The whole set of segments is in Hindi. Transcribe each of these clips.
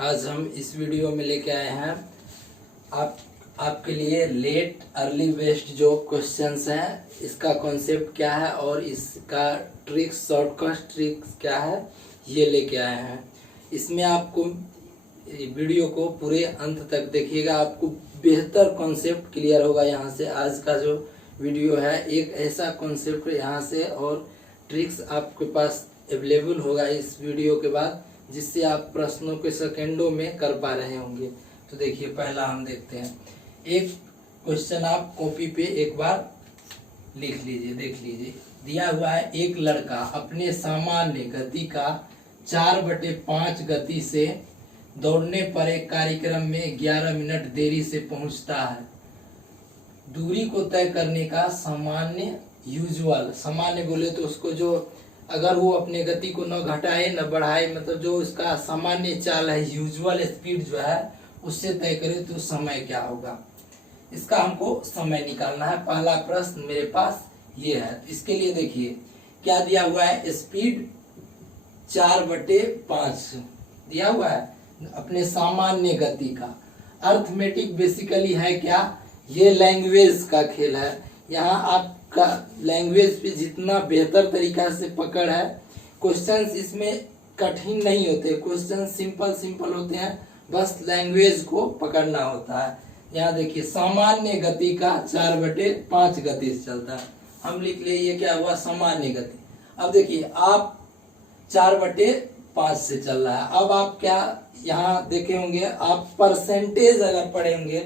आज हम इस वीडियो में लेके आए हैं आपके लिए लेट अर्ली बेस्ड जो क्वेश्चंस हैं, इसका कॉन्सेप्ट क्या है और इसका ट्रिक्स, शॉर्टकट ट्रिक्स क्या है, ये लेके आए हैं। इसमें आपको वीडियो को पूरे अंत तक देखिएगा, आपको बेहतर कॉन्सेप्ट क्लियर होगा। यहाँ से आज का जो वीडियो है एक ऐसा कॉन्सेप्ट यहाँ से और ट्रिक्स आपके पास अवेलेबल होगा इस वीडियो के बाद, जिससे आप प्रश्नों के सेकंडों में कर पा रहे होंगे। तो देखिए, पहला हम देखते हैं। एक क्वेश्चन आप कॉपी पे एक बार लिख लीजिए, देख लीजिए। दिया हुआ है, एक लड़का अपने सामान्य गति का 4/5 गति से दौड़ने पर एक कार्यक्रम में 11 मिनट देरी से पहुंचता है। दूरी को तय करने का सामान्य यूजुअल, सामान्य बोले तो उसको जो अगर वो अपने गति को न घटाए न बढ़ाए, मतलब जो उसका सामान्य चाल है, यूजुअल स्पीड जो है उससे तय करे तो समय क्या होगा। इसका हमको समय निकालना है। पहला प्रश्न मेरे पास ये है। इसके लिए देखिए क्या दिया हुआ है, स्पीड 4/5 दिया हुआ है अपने सामान्य गति का। अर्थमेटिक बेसिकली है क्या, ये लैंग्वेज का खेल है। यहाँ आपका लैंग्वेज पे जितना बेहतर तरीका से पकड़ है, क्वेश्चंस इसमें कठिन नहीं होते, क्वेश्चन सिंपल सिंपल होते हैं, बस लैंग्वेज को पकड़ना होता है। यहाँ देखिए, सामान्य गति का 4/5 गति से चलता है। हम लिख ले, ये क्या हुआ, सामान्य गति। अब देखिए, आप 4/5 से चल रहा है। अब आप क्या यहाँ देखे होंगे, आप परसेंटेज अगर पढ़े होंगे,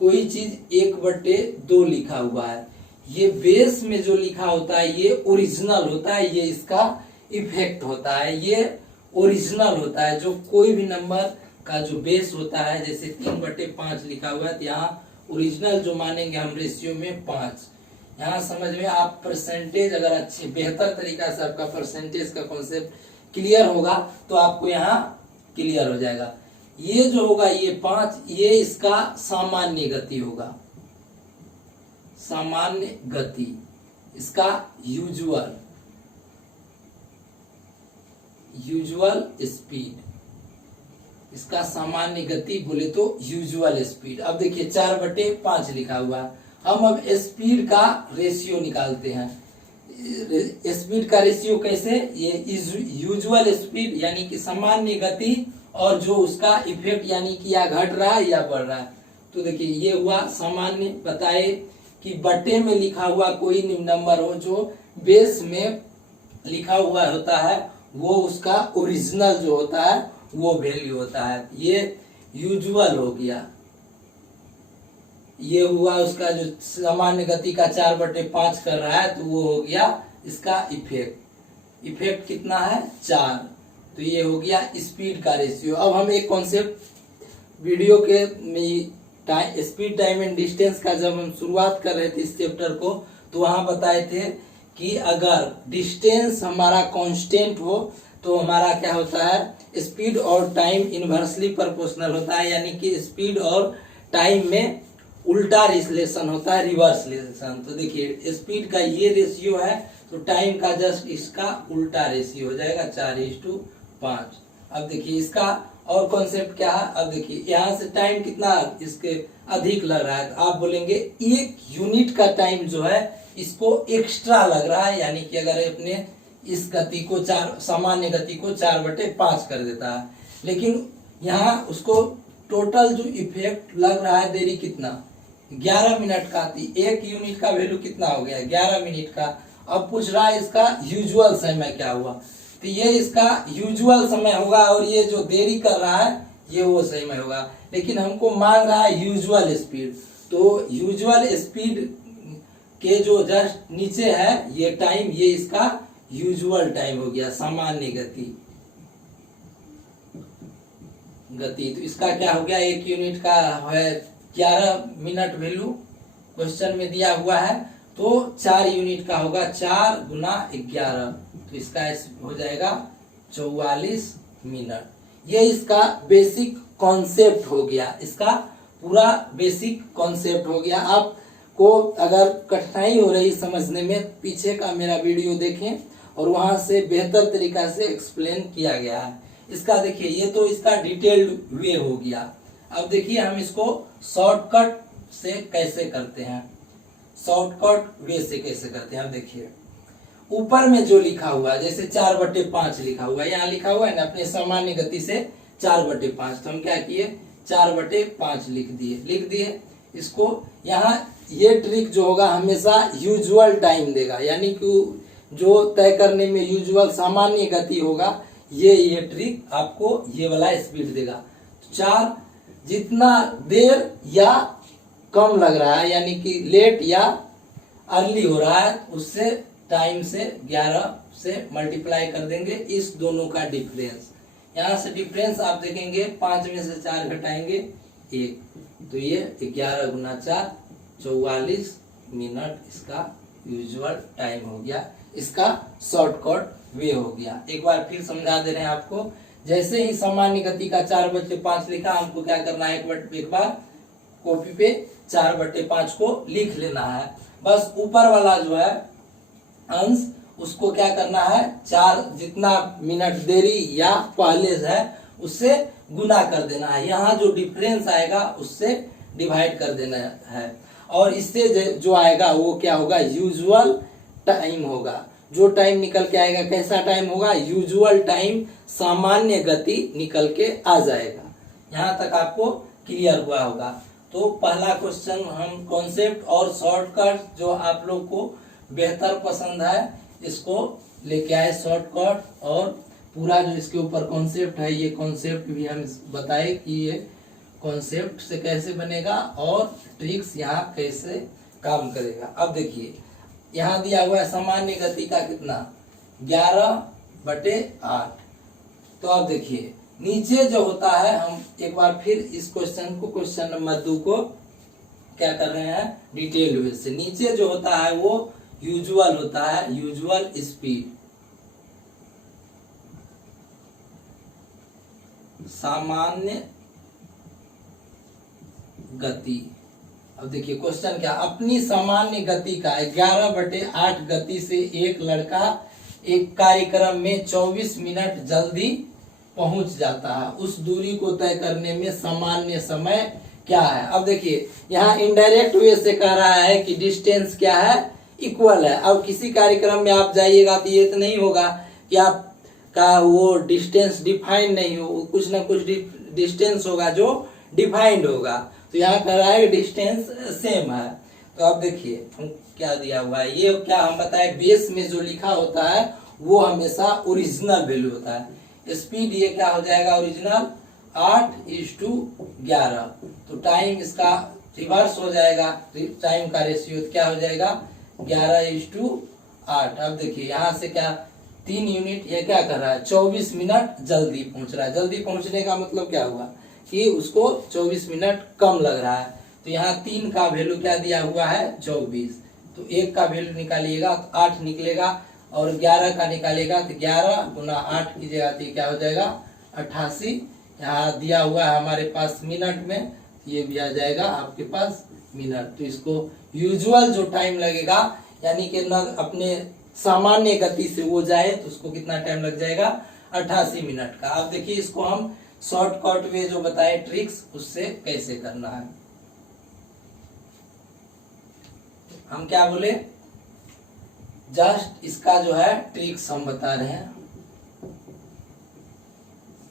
कोई चीज 1/2 लिखा हुआ है, ये बेस में जो लिखा होता है ये ओरिजिनल होता है, ये इसका इफेक्ट होता है, ये ओरिजिनल होता है। जो कोई भी नंबर का जो बेस होता है, जैसे 3/5 लिखा हुआ है, तो यहाँ ओरिजिनल जो मानेंगे हम रेशियो में 5। यहाँ समझ में आप परसेंटेज अगर अच्छे बेहतर तरीका से आपका परसेंटेज का कॉन्सेप्ट क्लियर होगा तो आपको यहाँ क्लियर हो जाएगा। ये जो होगा ये 5, ये इसका सामान्य गति होगा, सामान्य गति, इसका यूजुअल स्पीड, इसका सामान्य गति बोले तो यूजुअल स्पीड। अब देखिए 4/5 लिखा हुआ है। हम अब स्पीड का रेशियो निकालते हैं। स्पीड का रेशियो कैसे, ये यूजुअल स्पीड यानी कि सामान्य गति और जो उसका इफेक्ट यानी कि या घट रहा है या बढ़ रहा है। तो देखिए ये हुआ सामान्य, बताए कि बटे में लिखा हुआ कोई नंबर हो जो बेस में लिखा हुआ होता है, वो उसका ओरिजिनल जो होता है वो वैल्यू होता है। ये यूजुअल हो गया। ये हुआ उसका जो सामान्य गति का 4/5 कर रहा है, तो वो हो गया इसका इफेक्ट। इफेक्ट कितना है, 4। तो ये हो गया स्पीड का रेशियो। अब हम एक कॉन्सेप्ट वीडियो के स्पीड, टाइम एंड डिस्टेंस का जब हम शुरुआत कर रहे थे इस चैप्टर को, तो वहां बताए थे कि अगर डिस्टेंस हमारा कांस्टेंट हो तो हमारा क्या होता है, स्पीड और टाइम इनवर्सली प्रोपोर्शनल होता है, यानी कि स्पीड और टाइम में उल्टा रिलेशन होता है, रिवर्स रिलेशन। तो देखिए स्पीड का ये रेशियो है, तो टाइम का जस्ट इसका उल्टा रेशियो हो जाएगा, 4:5। अब देखिए इसका और कॉन्सेप्ट क्या है। अब देखिए यहाँ से टाइम कितना इसके अधिक लग रहा है, तो आप बोलेंगे 1 यूनिट का टाइम जो है इसको एक्स्ट्रा लग रहा है, यानी कि अगर अपने इस गति को सामान्य गति को 4/5 कर देता है, लेकिन यहाँ उसको टोटल जो इफेक्ट लग रहा है देरी कितना, 11 मिनट का थी। 1 यूनिट का वैल्यू कितना हो गया, 11 मिनट का। अब पूछ रहा है इसका यूजुअल समय क्या हुआ, तो ये इसका यूजुअल समय होगा और ये जो देरी कर रहा है ये वो समय होगा, लेकिन हमको मांग रहा है यूजुअल स्पीड। तो यूजुअल स्पीड के जो जस्ट नीचे है ये टाइम, ये इसका यूजुअल टाइम हो गया, सामान्य गति। तो इसका क्या हो गया, 1 यूनिट का है 11 मिनट वैल्यू क्वेश्चन में दिया हुआ है, तो 4 यूनिट का होगा, 4 × 11, तो इसका हो जाएगा 44 मिनट। ये इसका बेसिक कॉन्सेप्ट हो गया, इसका पूरा बेसिक कॉन्सेप्ट हो गया। आपको अगर कठिनाई हो रही समझने में, पीछे का मेरा वीडियो देखें और वहां से बेहतर तरीका से एक्सप्लेन किया गया है। इसका देखिए ये तो इसका डिटेल्ड वे हो गया। अब देखिए हम इसको शॉर्टकट से कैसे करते हैं, शॉर्टकट वे से कैसे करते हैं। अब देखिए ऊपर में जो लिखा हुआ है, जैसे 4/5 लिखा हुआ है, यहाँ लिखा हुआ है ना अपने सामान्य गति से 4/5, तो हम क्या किए 4/5 लिख दिए इसको। यहाँ ये ट्रिक जो होगा हमेशा यूजुअल टाइम देगा, यानी कि जो तय करने में यूजुअल सामान्य गति होगा ये ट्रिक आपको ये वाला स्पीड देगा। 4 जितना देर या कम लग रहा है, यानी कि लेट या अर्ली हो रहा है, उससे टाइम से 11 से मल्टीप्लाई कर देंगे इस दोनों का डिफरेंस। यहाँ से डिफरेंस आप देखेंगे 5 में से 4 घटाएंगे 1, तो ये 11 गुना 4 44 मिनट इसका यूजुअल टाइम हो गया, इसका शॉर्टकट वे हो गया। एक बार फिर समझा दे रहे हैं आपको। जैसे ही सामान्य गति का 4/5 लिखा, हमको क्या करना है एक बार कॉपी पे 4/5 को लिख लेना है। बस ऊपर वाला जो है अंश उसको क्या करना है 4 जितना मिनट देरी या पहले है उससे गुना कर देना है, यहाँ जो डिफरेंस आएगा उससे डिवाइड कर देना है, और इससे जो आएगा वो क्या होगा यूजुअल टाइम होगा। जो टाइम निकल के आएगा कैसा टाइम होगा, यूजुअल टाइम, सामान्य गति निकल के आ जाएगा। यहाँ तक आपको क्लियर हुआ होगा। तो पहला क्वेश्चन हम कॉन्सेप्ट और शॉर्टकट जो आप लोग को बेहतर पसंद है इसको लेके आए शॉर्टकट, और पूरा जो इसके ऊपर कॉन्सेप्ट है ये कॉन्सेप्ट भी हम बताए कि ये कॉन्सेप्ट से कैसे बनेगा और ट्रिक्स यहाँ कैसे काम करेगा। अब देखिए यहाँ दिया हुआ है सामान्य गति का कितना 11/8। तो अब देखिए नीचे जो होता है, हम एक बार फिर इस क्वेश्चन को क्वेश्चन नंबर 2 को क्या कर रहे हैं डिटेल वे से। नीचे जो होता है वो यूजुअल होता है, यूजुअल स्पीड, सामान्य गति। अब देखिए क्वेश्चन क्या, अपनी सामान्य गति का 11/8 गति से एक लड़का एक कार्यक्रम में 24 मिनट जल्दी पहुंच जाता है, उस दूरी को तय करने में सामान्य समय क्या है। अब देखिए यहाँ इनडायरेक्ट वे से कह रहा है कि डिस्टेंस क्या है इक्वल है। अब किसी कार्यक्रम में आप जाइएगा तो ये तो नहीं होगा कि आपका वो डिस्टेंस डिफाइंड नहीं हो, कुछ ना कुछ डिस्टेंस होगा जो डिफाइंड होगा। तो यहाँ कह रहा है डिस्टेंस सेम है। तो अब देखिए क्या दिया हुआ है, ये क्या हम बताए बेस में जो लिखा होता है वो हमेशा ओरिजिनल वैल्यू होता है। स्पीड ये क्या हो जाएगा ओरिजिनल 8:11। तो टाइम इसका रिवर्स हो जाएगा, टाइम का रेशियो क्या हो जाएगा 11:8। अब देखिए यहाँ से क्या 3 यूनिट, ये क्या कर रहा है 24 मिनट जल्दी पहुंच रहा है। जल्दी पहुंचने का मतलब क्या हुआ कि उसको 24 मिनट कम लग रहा है। तो यहाँ 3 का वैल्यू क्या दिया हुआ है 24, तो 1 का वैल्यू निकालिएगा तो 8 निकलेगा, और 11 का निकालेगा तो 11 गुना 8 कीजिएगा तो क्या हो जाएगा 88। यहाँ दिया हुआ है हमारे पास मिनट में, ये भी आ जाएगा आपके पास मिनट। तो इसको यूजुअल जो टाइम लगेगा यानी कि न अपने सामान्य गति से वो जाए तो उसको कितना टाइम लग जाएगा 88 मिनट का। अब देखिए इसको हम शॉर्टकट वे जो बताए ट्रिक्स उससे कैसे करना है। हम क्या बोले जस्ट इसका जो है ट्रिक्स हम बता रहे हैं।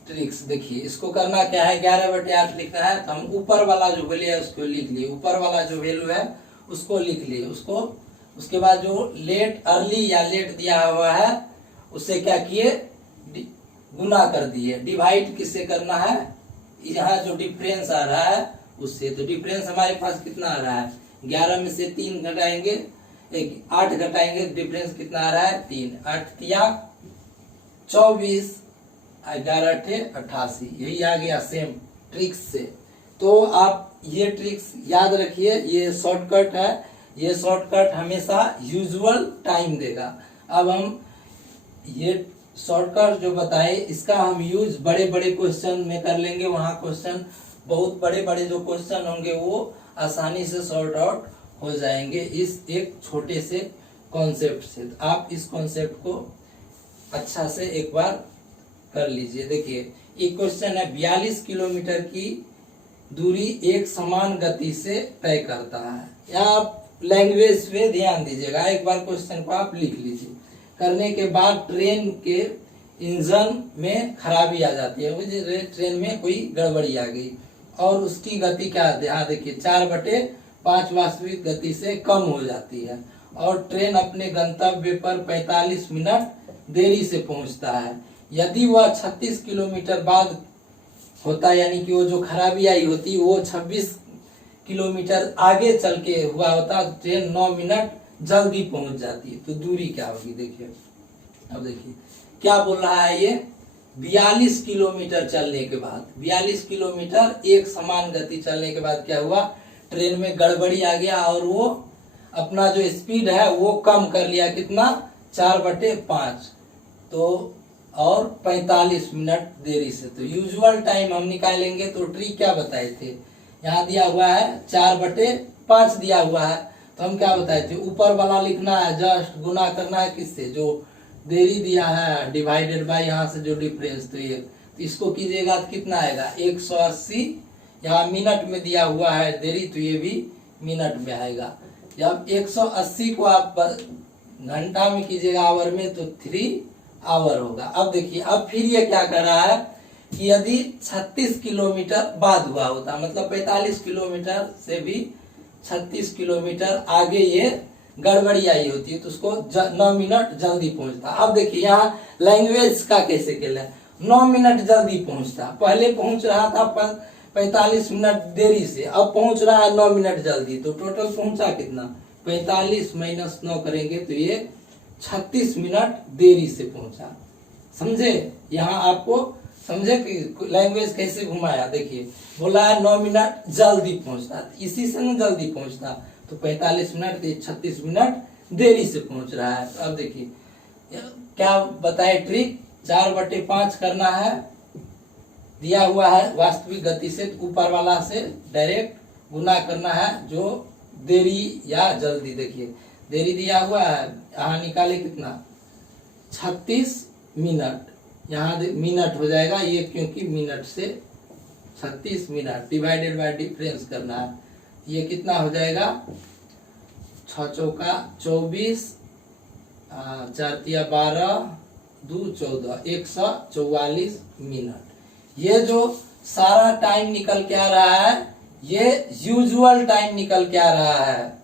ट्रिक्स देखिए इसको करना क्या है 11/8 लिखना है, तो हम ऊपर वाला जो वैल्यू है उसको लिख लिए, ऊपर वाला जो वैल्यू है उसको लिख लिए, उसको उसके बाद जो लेट अर्ली या लेट दिया हुआ है उससे क्या किए गुना कर दिए। डिवाइड किससे करना है, यहाँ जो डिफरेंस आ रहा है उससे। तो डिफरेंस हमारे पास कितना आ रहा है 11 में से 3 घटाएंगे 8 घटाएंगे, डिफरेंस कितना आ रहा है 3, 8 या 24, 11 88, यही आ गया सेम ट्रिक्स से। तो आप ये ट्रिक्स याद रखिए, ये शॉर्टकट है, ये शॉर्टकट हमेशा यूजुअल टाइम देगा। अब हम ये शॉर्टकट जो बताए इसका हम यूज बड़े बड़े क्वेश्चन में कर लेंगे, वहां क्वेश्चन बहुत बड़े बड़े जो क्वेश्चन होंगे वो आसानी से सॉर्ट आउट हो जाएंगे इस एक छोटे से कॉन्सेप्ट से। आप इस कॉन्सेप्ट को अच्छा से एक बार कर लीजिए। देखिए एक क्वेश्चन है 42 किलोमीटर की दूरी एक समान गति से तय करता है। यहाँ आप लैंग्वेज पे ध्यान दीजिएगा, एक बार क्वेश्चन को आप लिख लीजिए। करने के बाद ट्रेन के इंजन में खराबी आ जाती है, मुझे ट्रेन में कोई गड़बड़ी आ गई और उसकी गति क्या है, यहाँ देखिए 4/5 वास्तविक गति से कम हो जाती है और ट्रेन अपने गंतव्य पर 45 मिनट देरी से पहुंचता है। यदि वह 36 किलोमीटर बाद होता, यानी कि वो जो खराबी आई होती वो 26 किलोमीटर आगे चल के हुआ होता, ट्रेन 9 मिनट जल्दी पहुंच जाती है। तो दूरी क्या होगी देखिए। अब देखिए क्या बोल रहा है ये, 42 किलोमीटर चलने के बाद, 42 किलोमीटर एक समान गति चलने के बाद क्या हुआ, ट्रेन में गड़बड़ी आ गया और वो अपना जो स्पीड है वो कम कर लिया, कितना 4/5, तो और 45 मिनट देरी से। तो यूजुअल टाइम हम निकालेंगे तो ट्रिक क्या बताए थे, यहाँ दिया हुआ है 4/5 दिया हुआ है, तो हम क्या बताए थे, ऊपर वाला लिखना है, जस्ट गुना करना है किससे, जो देरी दिया है डिवाइडेड बाय यहाँ से जो डिफरेंस, तो ये तो इसको कीजिएगा तो कितना आएगा 180, यहाँ मिनट में दिया हुआ है देरी, तो ये भी मिनट में आएगा। जब 180 को आप घंटा में कीजिएगा आवर में, तो 3 आवर होगा। अब देखिए अब फिर ये क्या कर रहा है कि यदि 36 किलोमीटर बाद हुआ होता, मतलब 45 किलोमीटर से भी 36 किलोमीटर आगे ये गड़बड़ी आई होती है, तो उसको 9 मिनट जल्दी पहुंचता। अब देखिए यहाँ लैंग्वेज का कैसे खेल है, 9 मिनट जल्दी पहुंचता, पहले पहुंच रहा था 45 मिनट देरी से, अब पहुंच रहा है 9 मिनट जल्दी, तो टोटल पहुंचा कितना, 45 - 9 करेंगे तो ये 36 मिनट देरी से पहुंचा। समझे, यहाँ आपको समझे कि लैंग्वेज कैसे घुमाया। देखिए बोला है 9 मिनट जल्दी पहुंचता, इसी से न जल्दी पहुंचता, तो 45 मिनट 36 मिनट देरी से पहुंच रहा है। तो अब देखिए क्या बताए ट्रिक, 4/5 करना है, दिया हुआ है वास्तविक गति से, ऊपर वाला से डायरेक्ट गुना करना है जो देरी या जल्दी। देखिए देरी दिया हुआ है, यहाँ निकाले कितना 36 मिनट, यहाँ मिनट हो जाएगा ये, क्योंकि मिनट से 36 मिनट डिवाइडेड बाय डिफरेंस करना है, ये कितना हो जाएगा 6 चौका 24, 4 तिया 12, 2 14, 144 मिनट। ये जो सारा टाइम निकल के आ रहा है ये यूजुअल टाइम निकल के आ रहा है,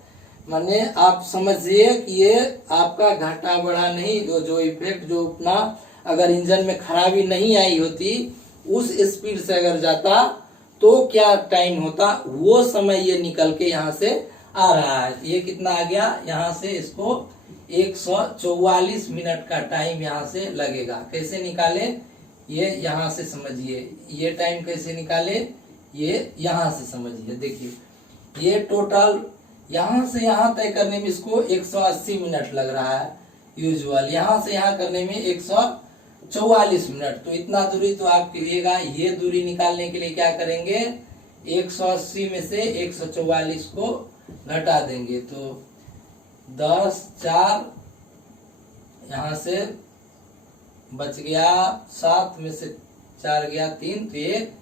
माने आप समझिए कि ये आपका घाटा बढ़ा नहीं, जो इफेक्ट जो अपना अगर इंजन में खराबी नहीं आई होती उस स्पीड से अगर जाता तो क्या टाइम होता, वो समय ये निकल के यहाँ से आ रहा है। ये कितना आ गया, यहाँ से इसको 144 मिनट का टाइम यहाँ से लगेगा। कैसे निकाले ये यहाँ से समझिए, ये टाइम कैसे निकाले ये यहाँ से समझिए। देखिए ये टोटल यहाँ से यहाँ तय करने में इसको 180 मिनट लग रहा है यूजुअल, यहाँ से यहाँ करने में 144 मिनट, तो इतना दूरी तो आप करिएगा। ये दूरी निकालने के लिए क्या करेंगे, 180 में से 144 को घटा देंगे, तो 10 4 यहाँ से बच गया 7 में से 4 गया 3, तो ये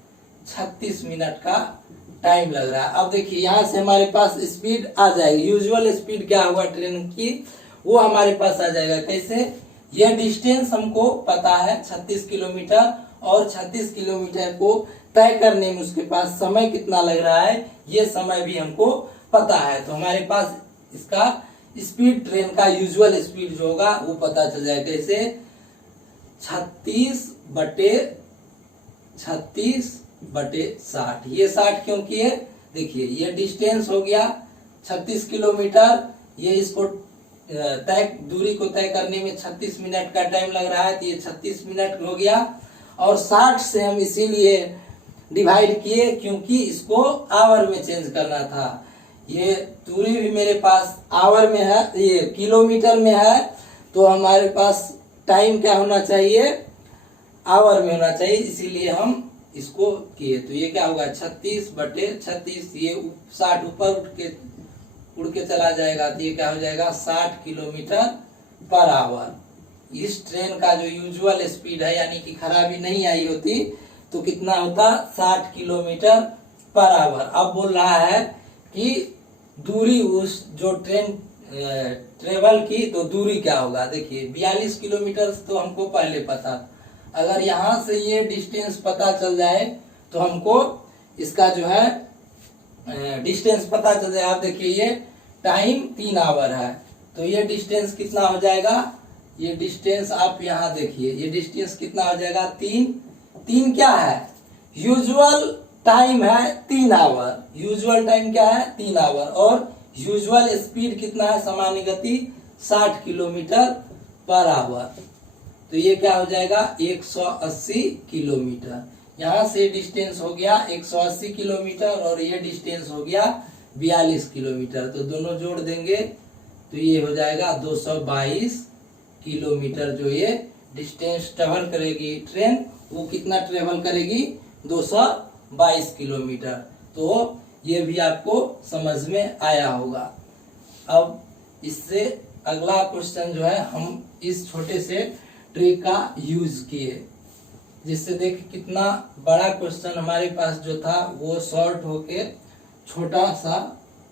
36 मिनट का टाइम लग रहा है। अब देखिए यहाँ से हमारे पास स्पीड आ जाएगी, यूजुअल स्पीड क्या हुआ ट्रेन की वो हमारे पास आ जाएगा। कैसे, यह डिस्टेंस हमको पता है 36 किलोमीटर, और 36 किलोमीटर को तय करने में उसके पास समय कितना लग रहा है ये समय भी हमको पता है, तो हमारे पास इसका स्पीड ट्रेन का यूजुअल स्पीड जो होगा वो पता चल जाएगा। कैसे, 36/60, ये 60 क्यों किए, देखिए ये डिस्टेंस हो गया 36 किलोमीटर, ये इसको तय दूरी को तय करने में 36 मिनट का टाइम लग रहा है, तो ये 36 मिनट हो गया, और 60 से हम इसीलिए डिवाइड किए क्योंकि इसको आवर में चेंज करना था। ये दूरी भी मेरे पास आवर में है, ये किलोमीटर में है, तो हमारे पास टाइम क्या होना चाहिए, आवर में होना चाहिए, इसीलिए हम इसको किए। तो ये क्या होगा 36/36, ये 60 ऊपर उड़ के चला जाएगा, तो ये क्या हो जाएगा 60 किलोमीटर पर आवर। इस ट्रेन का जो यूजुअल स्पीड है यानी कि खराबी नहीं आई होती तो कितना होता 60 किलोमीटर पर आवर। अब बोल रहा है कि दूरी उस जो ट्रेन ट्रेवल की तो दूरी क्या होगा। देखिए 42 किलोमीटर तो हमको पहले पता, अगर यहाँ से ये डिस्टेंस पता चल जाए तो हमको इसका जो है डिस्टेंस पता चल जाए। आप देखिए ये टाइम 3 आवर है तो ये डिस्टेंस कितना हो जाएगा, ये डिस्टेंस आप यहाँ देखिए ये डिस्टेंस कितना हो जाएगा 3 क्या है यूजुअल टाइम है 3 आवर, यूजुअल टाइम क्या है 3 आवर और यूजुअल स्पीड कितना है सामान्य गति 60 किलोमीटर पर आवर। तो ये क्या हो जाएगा 180 किलोमीटर। यहाँ से डिस्टेंस हो गया 180 किलोमीटर और ये डिस्टेंस हो गया 42 किलोमीटर। तो दोनों जोड़ देंगे तो ये हो जाएगा 222 किलोमीटर। जो ये डिस्टेंस ट्रेवल करेगी ट्रेन वो कितना ट्रेवल करेगी 222 किलोमीटर। तो ये भी आपको समझ में आया होगा। अब इससे अगला क्वेश्चन जो है हम इस छोटे से ट्रिक का यूज किए जिससे देखिए कितना बड़ा क्वेश्चन हमारे पास जो था वो शॉर्ट होके छोटा सा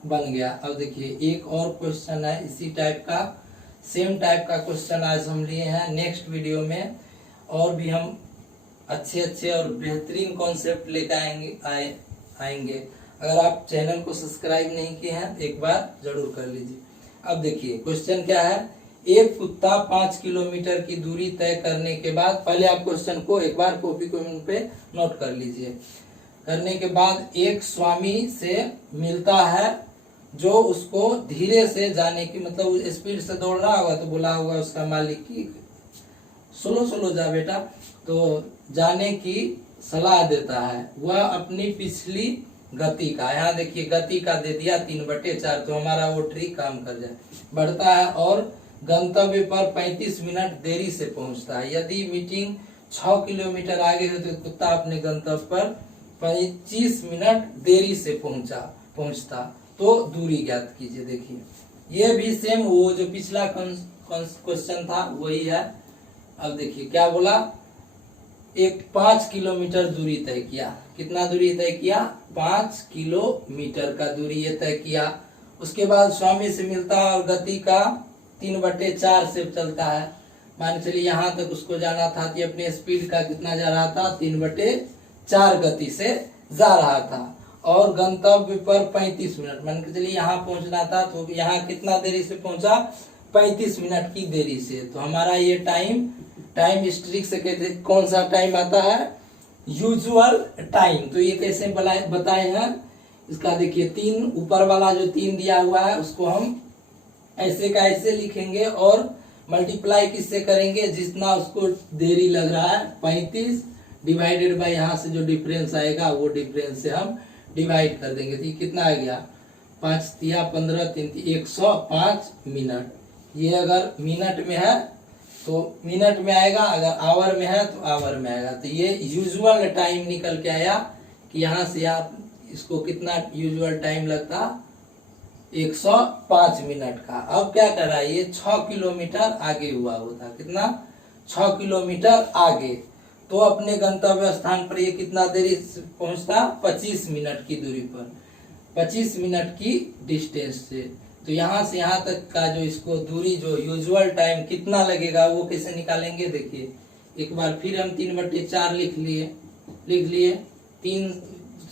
बन गया। अब देखिए एक और क्वेश्चन है इसी टाइप का, सेम टाइप का क्वेश्चन आज हम लिए हैं। नेक्स्ट वीडियो में और भी हम अच्छे और बेहतरीन कॉन्सेप्ट लेकर आएंगे। अगर आप चैनल को सब्सक्राइब नहीं किए हैं तो एक बार जरूर कर लीजिए। अब देखिए क्वेश्चन क्या है, एक कुत्ता 5 किलोमीटर की दूरी तय करने के बाद, पहले आप क्वेश्चन को एक बार कॉपी पे नोट कर लीजिए। करने के बाद एक स्वामी से मिलता है जो उसको धीरे से जाने की, मतलब स्पीड से दौड़ रहा होगा तो बोला होगा उसका मालिक की स्लो जा बेटा, तो जाने की सलाह देता है। वह अपनी पिछली गति का, यहाँ देखिए गति का दे दिया 3/4 तो हमारा वो ट्रिक काम कर जाए, बढ़ता है और गंतव्य पर 35 मिनट देरी से पहुंचता है। यदि मीटिंग 6 किलोमीटर आगे हो तो कुत्ता अपने गंतव्य पर 25 मिनट देरी से पहुंचता तो दूरी ज्ञात कीजिए। देखिए ये भी सेम वो जो पिछला क्वेश्चन था वही है। अब देखिए क्या बोला, एक 5 किलोमीटर दूरी तय किया। कितना दूरी तय किया 5 किलोमीटर का दूरी ये तय किया। उसके बाद स्वामी से मिलता है और गति का 3/4 से चलता है। मान चलिए यहाँ तक उसको जाना था कि अपने स्पीड का कितना जा रहा था 3/4 गति से जा रहा था और गंतव्य पर 35 मिनट, मान के चलिए यहाँ पहुंचना था तो यहाँ कितना देरी से पहुंचा 35 मिनट की देरी से। तो हमारा ये टाइम स्ट्रिक से कहते कौन सा टाइम आता है यूजुअल टाइम। तो ये कैसे बताए हैं इसका, देखिए 3 ऊपर वाला जो 3 दिया हुआ है उसको हम ऐसे का ऐसे लिखेंगे और मल्टीप्लाई किससे करेंगे, जितना उसको देरी लग रहा है 35 डिवाइडेड बाय यहाँ से जो डिफरेंस आएगा वो डिफरेंस से हम डिवाइड कर देंगे। तो कितना आ गया 5 तिया 15 3 105 मिनट। ये अगर मिनट में है तो मिनट में आएगा, अगर आवर में है तो आवर में आएगा। तो ये यूजुअल टाइम निकल के आया कि यहाँ से आप इसको कितना यूजुअल टाइम लगता 105 मिनट का। अब क्या कर रहा है ये 6 किलोमीटर आगे हुआ होता, कितना 6 किलोमीटर आगे, तो अपने गंतव्य स्थान पर ये कितना देरी से पहुंचता 25 मिनट की दूरी पर, 25 मिनट की डिस्टेंस से। तो यहाँ से यहाँ तक का जो इसको दूरी जो यूजुअल टाइम कितना लगेगा वो कैसे निकालेंगे। देखिए एक बार फिर हम 3/4 लिख लिए 3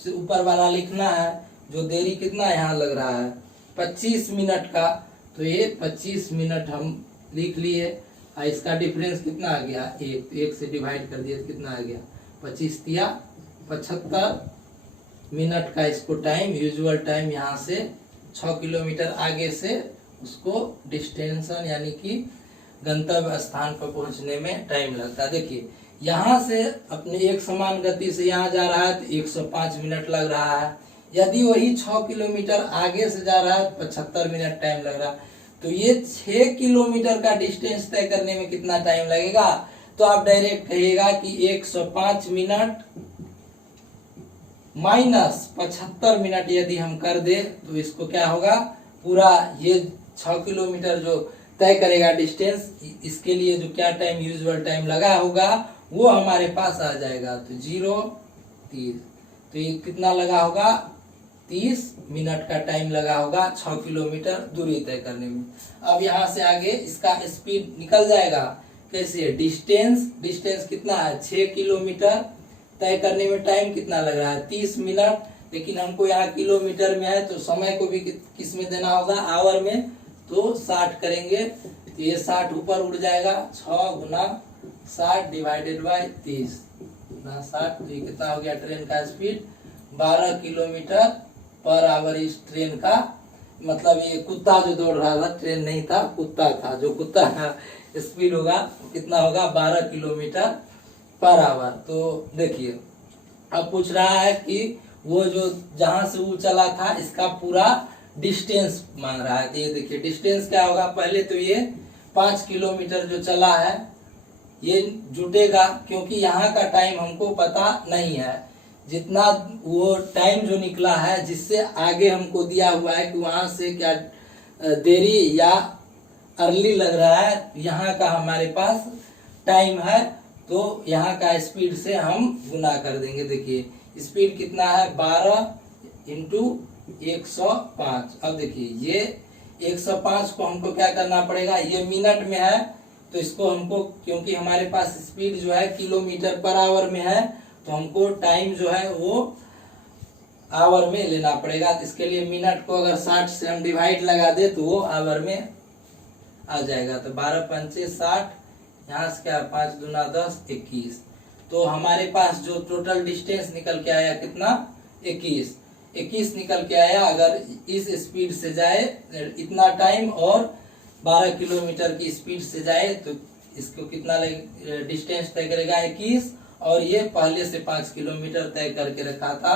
से ऊपर वाला लिखना है, जो देरी कितना यहाँ लग रहा है 25 मिनट का, तो ये 25 मिनट हम लिख लिए। इसका डिफरेंस कितना आ गया 1 से डिवाइड कर दिया तो कितना आ गया 25 तिया 75 मिनट का इसको टाइम यूजुअल टाइम यहाँ से 6 किलोमीटर आगे से उसको डिस्टेंशन यानी कि गंतव्य स्थान पर पहुंचने में टाइम लगता है। देखिए यहाँ से अपने एक समान गति से यहाँ जा रहा है तो 105 मिनट लग रहा है। यदि वही 6 किलोमीटर आगे से जा रहा है 75 मिनट टाइम लग रहा है। तो ये 6 किलोमीटर का डिस्टेंस तय करने में कितना टाइम लगेगा, तो आप डायरेक्ट कहिएगा कि 105 मिनट माइनस 75 मिनट यदि हम कर दे तो इसको क्या होगा, पूरा ये 6 किलोमीटर जो तय करेगा डिस्टेंस, इसके लिए जो क्या टाइम यूजुअल टाइम लगा होगा वो हमारे पास आ जाएगा। तो 0 30, तो ये कितना लगा होगा, 30 मिनट का टाइम लगा होगा 6 किलोमीटर दूरी तय करने में। अब यहाँ से आगे इसका स्पीड निकल जाएगा। कैसे, डिस्टेंस कितना है 6 किलोमीटर, तय करने में टाइम कितना लग रहा है 30 मिनट, लेकिन हमको यहाँ किलोमीटर में है तो समय को भी किस में देना होगा, आवर में, तो 60 करेंगे तो ये 60 ऊपर उड़ जाएगा, 6 गुना 60 डिवाइडेड बाय 30 गुना 60, तो ये कितना हो गया, ट्रेन का स्पीड 12 किलोमीटर पर आवर। इस ट्रेन का मतलब ये कुत्ता जो दौड़ रहा था, ट्रेन नहीं था, कुत्ता था, जो कुत्ता का स्पीड होगा कितना होगा, 12 किलोमीटर पर आवर। तो देखिए अब पूछ रहा है कि वो जो जहां से वो चला था इसका पूरा डिस्टेंस मांग रहा है। तो ये देखिए डिस्टेंस क्या होगा, पहले तो ये 5 किलोमीटर जो चला है ये जुटेगा, क्योंकि यहाँ का टाइम हमको पता नहीं है। जितना वो टाइम जो निकला है, जिससे आगे हमको दिया हुआ है कि वहां से क्या देरी या अर्ली लग रहा है, यहाँ का हमारे पास टाइम है, तो यहाँ का स्पीड से हम गुना कर देंगे। देखिए स्पीड कितना है, 12 इंटू 105। अब देखिए ये 105 को हमको क्या करना पड़ेगा, ये मिनट में है तो इसको हमको, क्योंकि हमारे पास स्पीड जो है किलोमीटर पर आवर में है, तो हमको टाइम जो है वो आवर में लेना पड़ेगा। तो इसके लिए मिनट को अगर 60 से हम डिवाइड लगा दे तो वो आवर में आ जाएगा। तो 12 पंचे 60, यहाँ से क्या 5 दूना 10 21, तो हमारे पास जो टोटल डिस्टेंस निकल के आया कितना, 21 निकल के आया। अगर इस स्पीड से जाए इतना टाइम और 12 किलोमीटर की स्पीड से जाए तो इसको कितना डिस्टेंस तय करेगा, 21, और ये पहले से 5 किलोमीटर तय करके रखा था।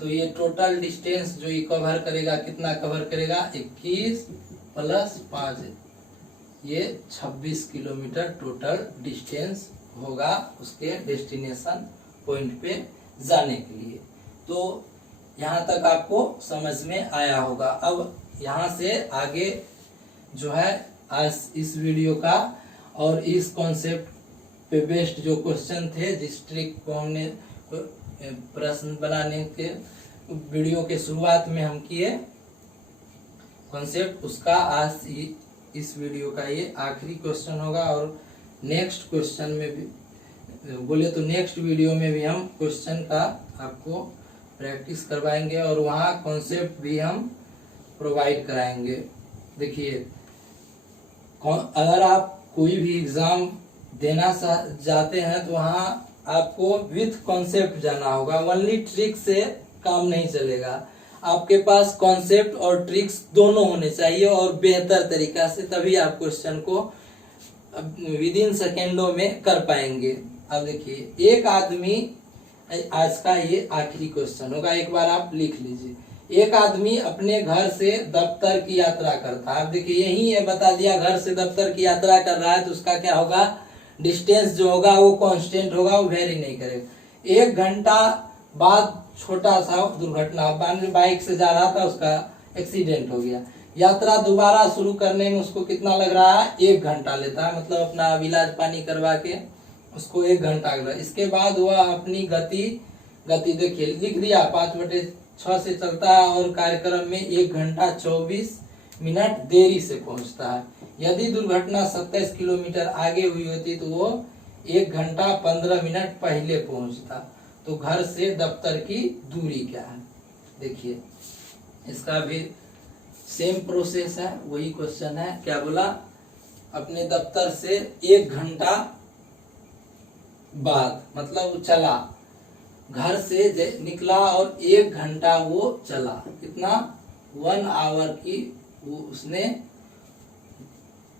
तो ये टोटल डिस्टेंस जो ये कवर करेगा, कितना कवर करेगा, 21 प्लस 5, ये 26 किलोमीटर टोटल डिस्टेंस होगा उसके डेस्टिनेशन पॉइंट पे जाने के लिए। तो यहाँ तक आपको समझ में आया होगा। अब यहाँ से आगे जो है आज इस वीडियो का और इस कॉन्सेप्ट पे बेस्ड जो क्वेश्चन थे, जिस ट्रिक को हमने प्रश्न बनाने के वीडियो के शुरुआत में हम किए कॉन्सेप्ट, उसका आज इस वीडियो का ये आखिरी क्वेश्चन होगा। और नेक्स्ट क्वेश्चन में भी बोले तो नेक्स्ट वीडियो में भी हम क्वेश्चन का आपको प्रैक्टिस करवाएंगे और वहाँ कॉन्सेप्ट भी हम प्रोवाइड कराएंगे। देखिए अगर आप कोई भी एग्जाम देना जाते हैं तो वहाँ आपको विथ कॉन्सेप्ट जाना होगा, ओनली ट्रिक से काम नहीं चलेगा। आपके पास कॉन्सेप्ट और ट्रिक्स दोनों होने चाहिए और बेहतर तरीका से, तभी आप क्वेश्चन को विद इन सेकेंडों में कर पाएंगे। अब देखिए एक आदमी, आज का ये आखिरी क्वेश्चन होगा, एक बार आप लिख लीजिए। एक आदमी अपने घर से दफ्तर की यात्रा करता है। अब देखिए यही ये बता दिया, घर से दफ्तर की यात्रा कर रहा है तो उसका क्या होगा, डिस्टेंस जो होगा वो कांस्टेंट होगा, वो वेरी नहीं करेगा। 1 घंटा बाद छोटा सा दुर्घटना, बाइक से जा रहा था, उसका एक्सीडेंट हो गया। यात्रा दोबारा शुरू करने में उसको कितना लग रहा है, 1 घंटा लेता है, मतलब अपना इलाज पानी करवा के उसको 1 घंटा लगा। इसके बाद वह अपनी गति देखिए लिख दिया 5/6 से चलता है और कार्यक्रम में 1 घंटा 24 मिनट देरी से पहुंचता है। यदि दुर्घटना 27 किलोमीटर आगे हुई होती तो वो 1 घंटा 15 मिनट पहले पहुंचता। तो घर से दफ्तर की दूरी क्या है, देखिए इसका भी सेम प्रोसेस है, वही क्वेश्चन है। क्या बोला, अपने दफ्तर से 1 घंटा बाद, मतलब वो चला, घर से निकला और 1 घंटा वो चला, कितना 1 आवर की वो उसने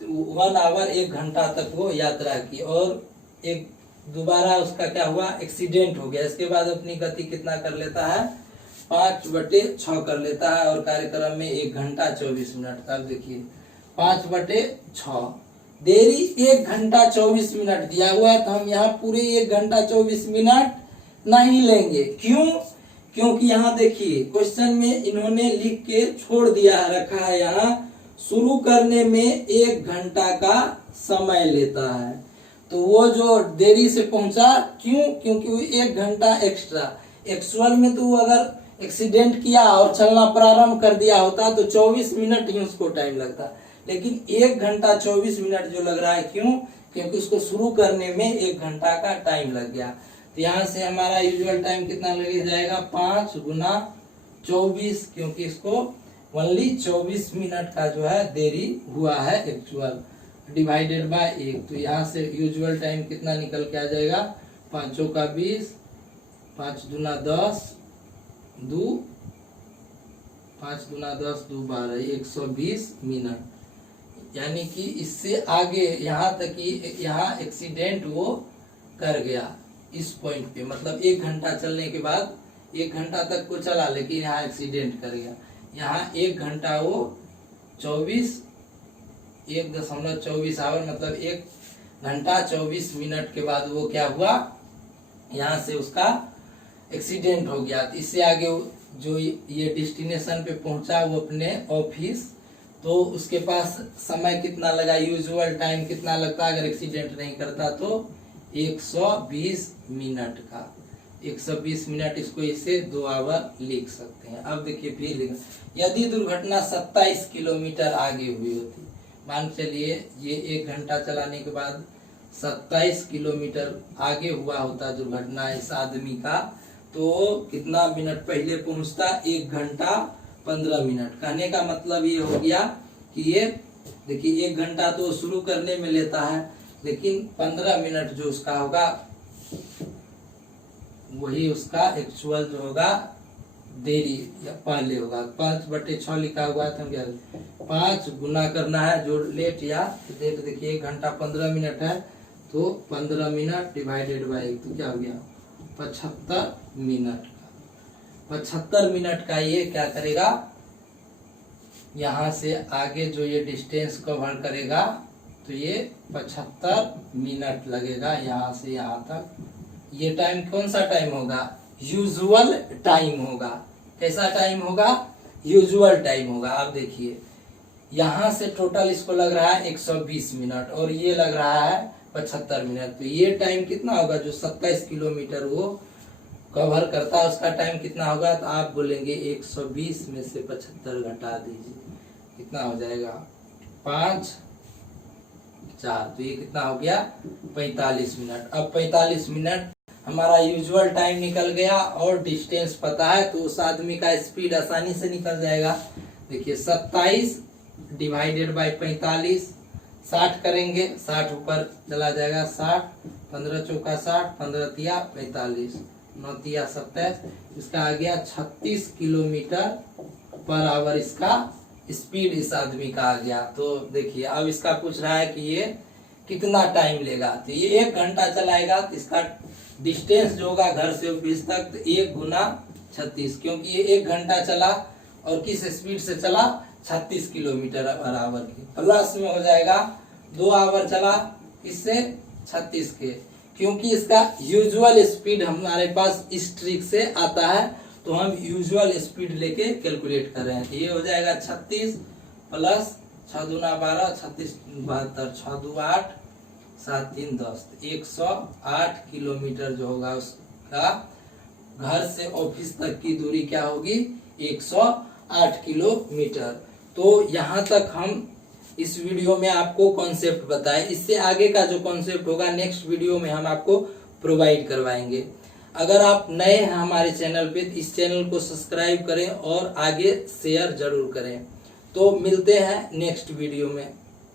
1 आवर 1 घंटा तक वो यात्रा की और एक दोबारा उसका क्या हुआ, एक्सीडेंट हो गया। इसके बाद अपनी गति कितना कर लेता है, 5/6 कर लेता है और कार्यक्रम में 1 घंटा 24 मिनट। तब देखिए 5/6 देरी 1 घंटा 24 मिनट दिया हुआ है, तो हम यहाँ पूरे 1 घंटा 24 मिनट नहीं लेंगे। क्यों, क्योंकि यहाँ देखिए क्वेश्चन में इन्होंने लिख के छोड़ दिया रखा है यहाँ शुरू करने में 1 घंटा का समय लेता है। तो वो जो देरी से पहुंचा, क्यों? क्योंकि वो 1 घंटा एक्स्ट्रा। एक्चुअल में तो वो अगर एक्सीडेंट किया और चलना प्रारंभ कर दिया होता तो 24 मिनट ही उसको टाइम लगता, लेकिन 1 घंटा 24 मिनट जो लग रहा है, क्यों? क्योंकि उसको शुरू करने में 1 घंटा का टाइम लग गया। तो यहाँ से हमारा यूजुअल टाइम कितना लग जाएगा? 5 गुना 24, क्योंकि इसको ओनली 24 मिनट का जो है देरी हुआ है एक्चुअल, डिवाइडेड बाय 1। तो यहाँ से यूजुअल टाइम कितना निकल के आ जाएगा? 5 का 20, 5 दूना 10, 5 दूना 10, 2 12, 120 मिनट। यानी कि इससे आगे यहाँ तक कि यहाँ एक्सीडेंट वो कर गया इस पॉइंट पे, मतलब 1 घंटा चलने के बाद 1 घंटा तक को चला, लेकिन यहाँ एक्सीडेंट कर गया। यहाँ 1 घंटा वो 1.24 आवर, मतलब 1 घंटा 24 मिनट के बाद वो क्या हुआ? यहाँ से उसका एक्सीडेंट हो गया। इससे आगे जो ये डेस्टिनेशन पे पहुंचा वो अपने ऑफिस, तो उसके पास समय कितना लगा? यूजुअल टाइम कितना लगता अगर एक्सीडेंट नहीं करता? तो 120 मिनट का। 120 मिनट, इसको इसे 2 आवर लिख सकते हैं। अब देखिए फिर लिखा, यदि दुर्घटना 27 किलोमीटर आगे हुई होती, मान चलिए ये 1 घंटा चलाने के बाद 27 किलोमीटर आगे हुआ होता दुर्घटना इस आदमी का, तो कितना मिनट पहले पहुंचता? 1 घंटा 15 मिनट। कहने का मतलब ये हो गया कि ये देखिए 1 घंटा तो शुरू करने में लेता है, लेकिन 15 मिनट जो उसका होगा वही उसका एक्चुअल जो होगा देरी या पहले होगा। 5/6 लिखा हुआ है, तो क्या 5 गुना करना है जो लेट या लेट। देखिए 1 घंटा 15 मिनट है, तो 15 मिनट डिवाइडेड बाय 1, तो क्या हो गया? 75 मिनट का। 75 मिनट का ये क्या करेगा? यहाँ से आगे जो ये डिस्टेंस कवर करेगा, तो ये 75 मिनट लगेगा यहाँ से यहाँ तक। ये टाइम कौन सा टाइम होगा? यूजुअल टाइम होगा। कैसा टाइम होगा? यूजुअल टाइम होगा। अब देखिए यहाँ से टोटल इसको लग रहा है 120 मिनट और ये लग रहा है 75 मिनट। तो ये टाइम कितना होगा? जो 27 किलोमीटर वो कवर करता है उसका टाइम कितना होगा? तो आप बोलेंगे 120 में से 75 घटा दीजिए, कितना हो जाएगा? 5 4, तो ये कितना हो गया? 45 मिनट। अब 45 मिनट हमारा यूजुअल टाइम निकल गया और डिस्टेंस पता है, तो उस आदमी का स्पीड आसानी से निकल जाएगा। देखिए 27 डिवाइडेड बाय 45, 60 करेंगे, 60 ऊपर चला जाएगा, 60, 15 चौका 60, 15 तिया 45, 9 तिया 27, इसका आ गया 36 किलोमीटर पर आवर इसका स्पीड इस आदमी का आ गया। तो देखिए अब इसका पूछ रहा है कि ये कितना टाइम लेगा। तो ये 1 घंटा चलाएगा, तो इसका डिस्टेंस जो होगा घर से ऑफिस तक, तो 1 गुना 36, क्योंकि ये 1 घंटा चला और किस स्पीड से चला? 36 किलोमीटर पर आवर की। प्लस में हो जाएगा 2 आवर चला इससे 36 के, क्योंकि इसका यूजुअल स्पीड हमारे पास इस ट्रिक से आता है, तो हम यूजुअल स्पीड लेके कैलकुलेट कर रहे हैं। तो ये हो जाएगा 36 प्लस 6 दूना 12, 36 72, 6 दू 8, 7 3 10, 108 किलोमीटर जो होगा उसका घर से ऑफिस तक की दूरी क्या होगी? 108 किलोमीटर। तो यहाँ तक हम इस वीडियो में आपको कॉन्सेप्ट बताए। इससे आगे का जो कॉन्सेप्ट होगा नेक्स्ट वीडियो में हम आपको प्रोवाइड करवाएंगे। अगर आप नए हैं हमारे चैनल पे, इस चैनल को सब्सक्राइब करें और आगे शेयर जरूर करें। तो मिलते हैं नेक्स्ट वीडियो में।